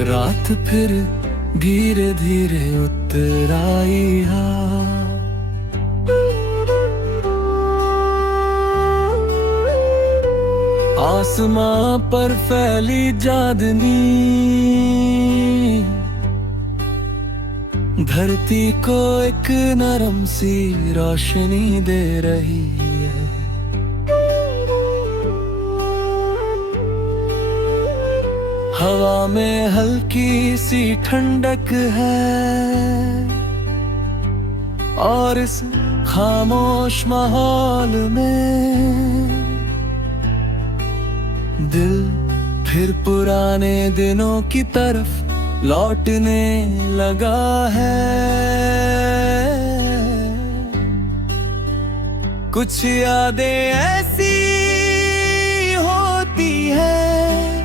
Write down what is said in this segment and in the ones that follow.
रात फिर धीरे धीरे उतर आई आसमां पर फैली चांदनी धरती को एक नरम सी रोशनी दे रही है। हवा में हल्की सी ठंडक है और इस खामोश माहौल में दिल फिर पुराने दिनों की तरफ लौटने लगा है। कुछ यादें ऐसी होती हैं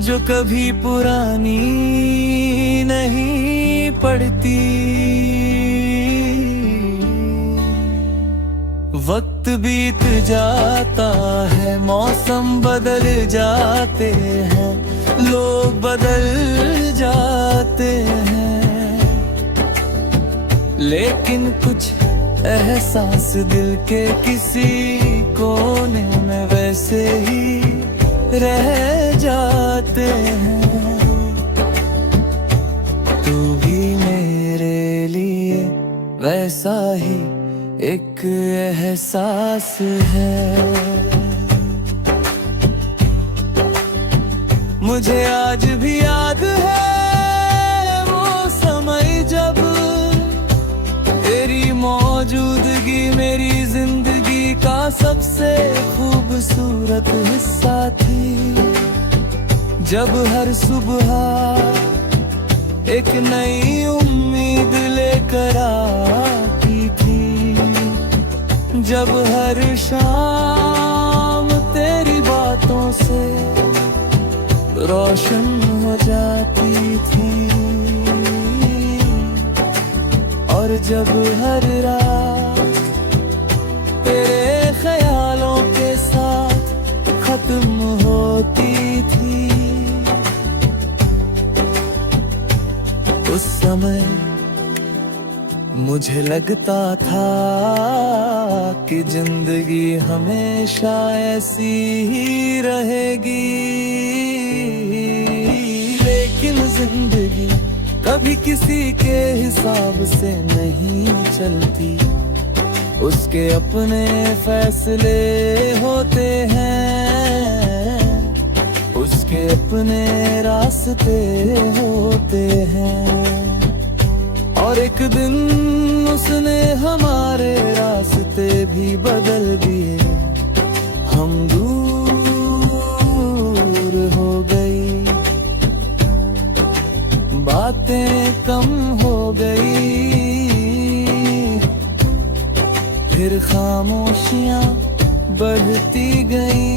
जो कभी पुरानी नहीं पड़ती। वक्त बीत जाता है, मौसम बदल जाते हैं, लोग बदल जाते हैं, लेकिन कुछ एहसास दिल के किसी कोने में वैसे ही रह जाते हैं। तू भी मेरे लिए वैसा ही एक एहसास है। मुझे आज भी याद है वो समय जब तेरी मौजूदगी मेरी जिंदगी का सबसे खूबसूरत हिस्सा थी। जब हर सुबह एक नई उम्मीद लेकर आती थी, जब हर शाम तेरी बातों से रोशन हो जाती थी, और जब हर रात तेरे ख्यालों के साथ खत्म होती थी, उस समय मुझे लगता था कि जिंदगी हमेशा ऐसी ही रहेगी। लेकिन जिंदगी कभी किसी के हिसाब से नहीं चलती, उसके अपने फैसले होते हैं, उसके अपने रास्ते होते हैं। और एक दिन उसने हमारे रास्ते भी बदल दिए, हम दूर हो गई, बातें कम हो गई, फिर खामोशियां बढ़ती गई,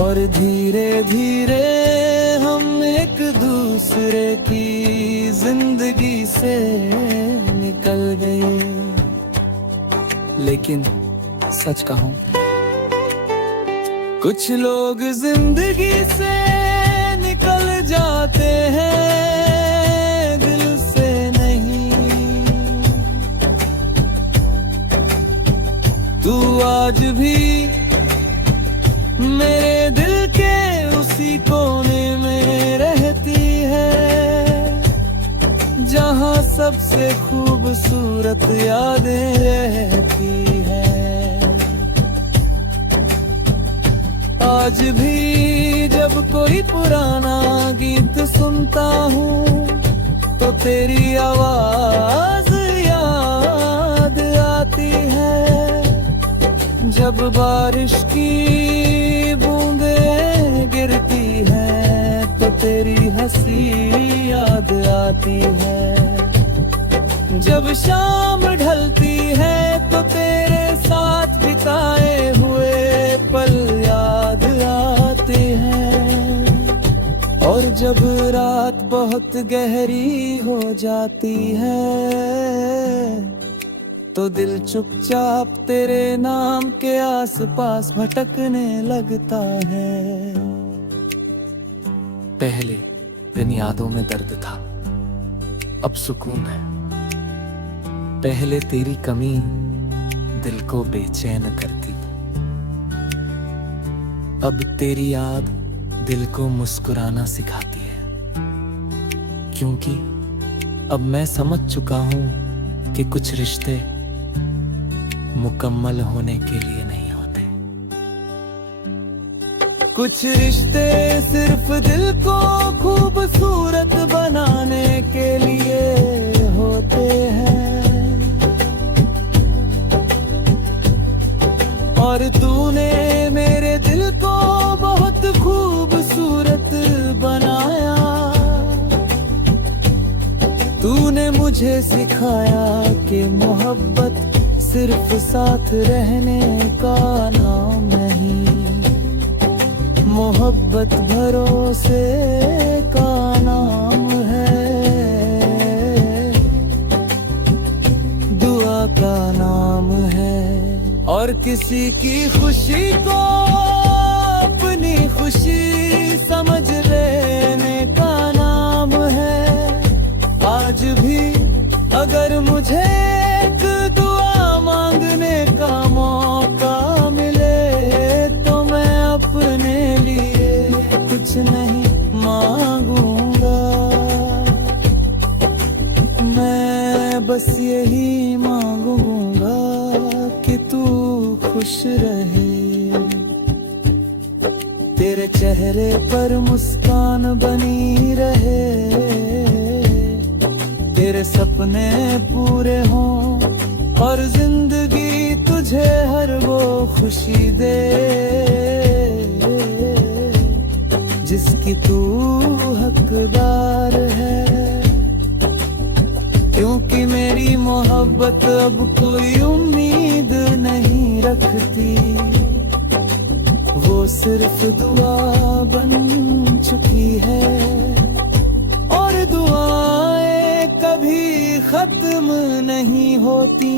और धीरे धीरे हम एक दूसरे की जिंदगी से निकल गए। लेकिन सच कहूं, कुछ लोग जिंदगी से निकल जाते हैं, दिल से नहीं। तू आज भी मेरे दिल के उसी कोने में रहती है, जहां सबसे खूबसूरत यादें रहती हैं। आज भी जब कोई पुराना गीत सुनता हूँ तो तेरी आवाज याद आती है। जब बारिश की बूंदें गिरती हैं तो तेरी हंसी याद आती है। जब शाम ढलती है तो तेरे साथ बिताए हुए पल याद आते हैं। और जब रात बहुत गहरी हो जाती है तो दिल चुपचाप तेरे नाम के आसपास भटकने लगता है। पहले इन यादों में दर्द था, अब सुकून है। पहले तेरी कमी दिल को बेचैन करती, अब तेरी याद दिल को मुस्कुराना सिखाती है। क्योंकि अब मैं समझ चुका हूं कि कुछ रिश्ते मुकम्मल होने के लिए नहीं होते। कुछ रिश्ते सिर्फ दिल को खूबसूरत बनाने के लिए होते हैं, और तूने मेरे दिल को बहुत खूबसूरत बनाया। तूने मुझे सिखाया कि मोहब्बत सिर्फ साथ रहने का नाम नहीं, मोहब्बत भरोसे का नाम है, दुआ का नाम है। और किसी की खुशी को अपनी खुशी समझ लेने का नाम है। आज भी अगर मुझे एक दुआ मांगने का मौका मिले तो मैं अपने लिए कुछ नहीं मांगूंगा, मैं बस यही मांगूंगा कि तू खुश रहे। तेरे चेहरे पर मुस्कान बनी रहे, तेरे सपने पूरे हों और जिंदगी तुझे हर वो खुशी दे जिसकी तू हकदार है। क्योंकि मेरी मोहब्बत अब कोई उम्मीद नहीं रखती, वो सिर्फ दुआ बन चुकी है। और दुआएं कभी खत्म नहीं होती,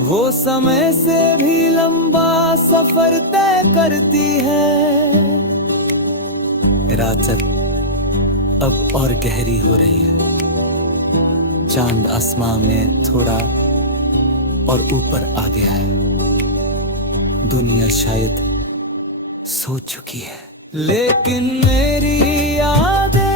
वो समय से भी लंबा सफर तय करती है। रात अब और गहरी हो रही है, चांद आसमां में थोड़ा और ऊपर आ गया है। दुनिया शायद सो चुकी है, लेकिन मेरी यादें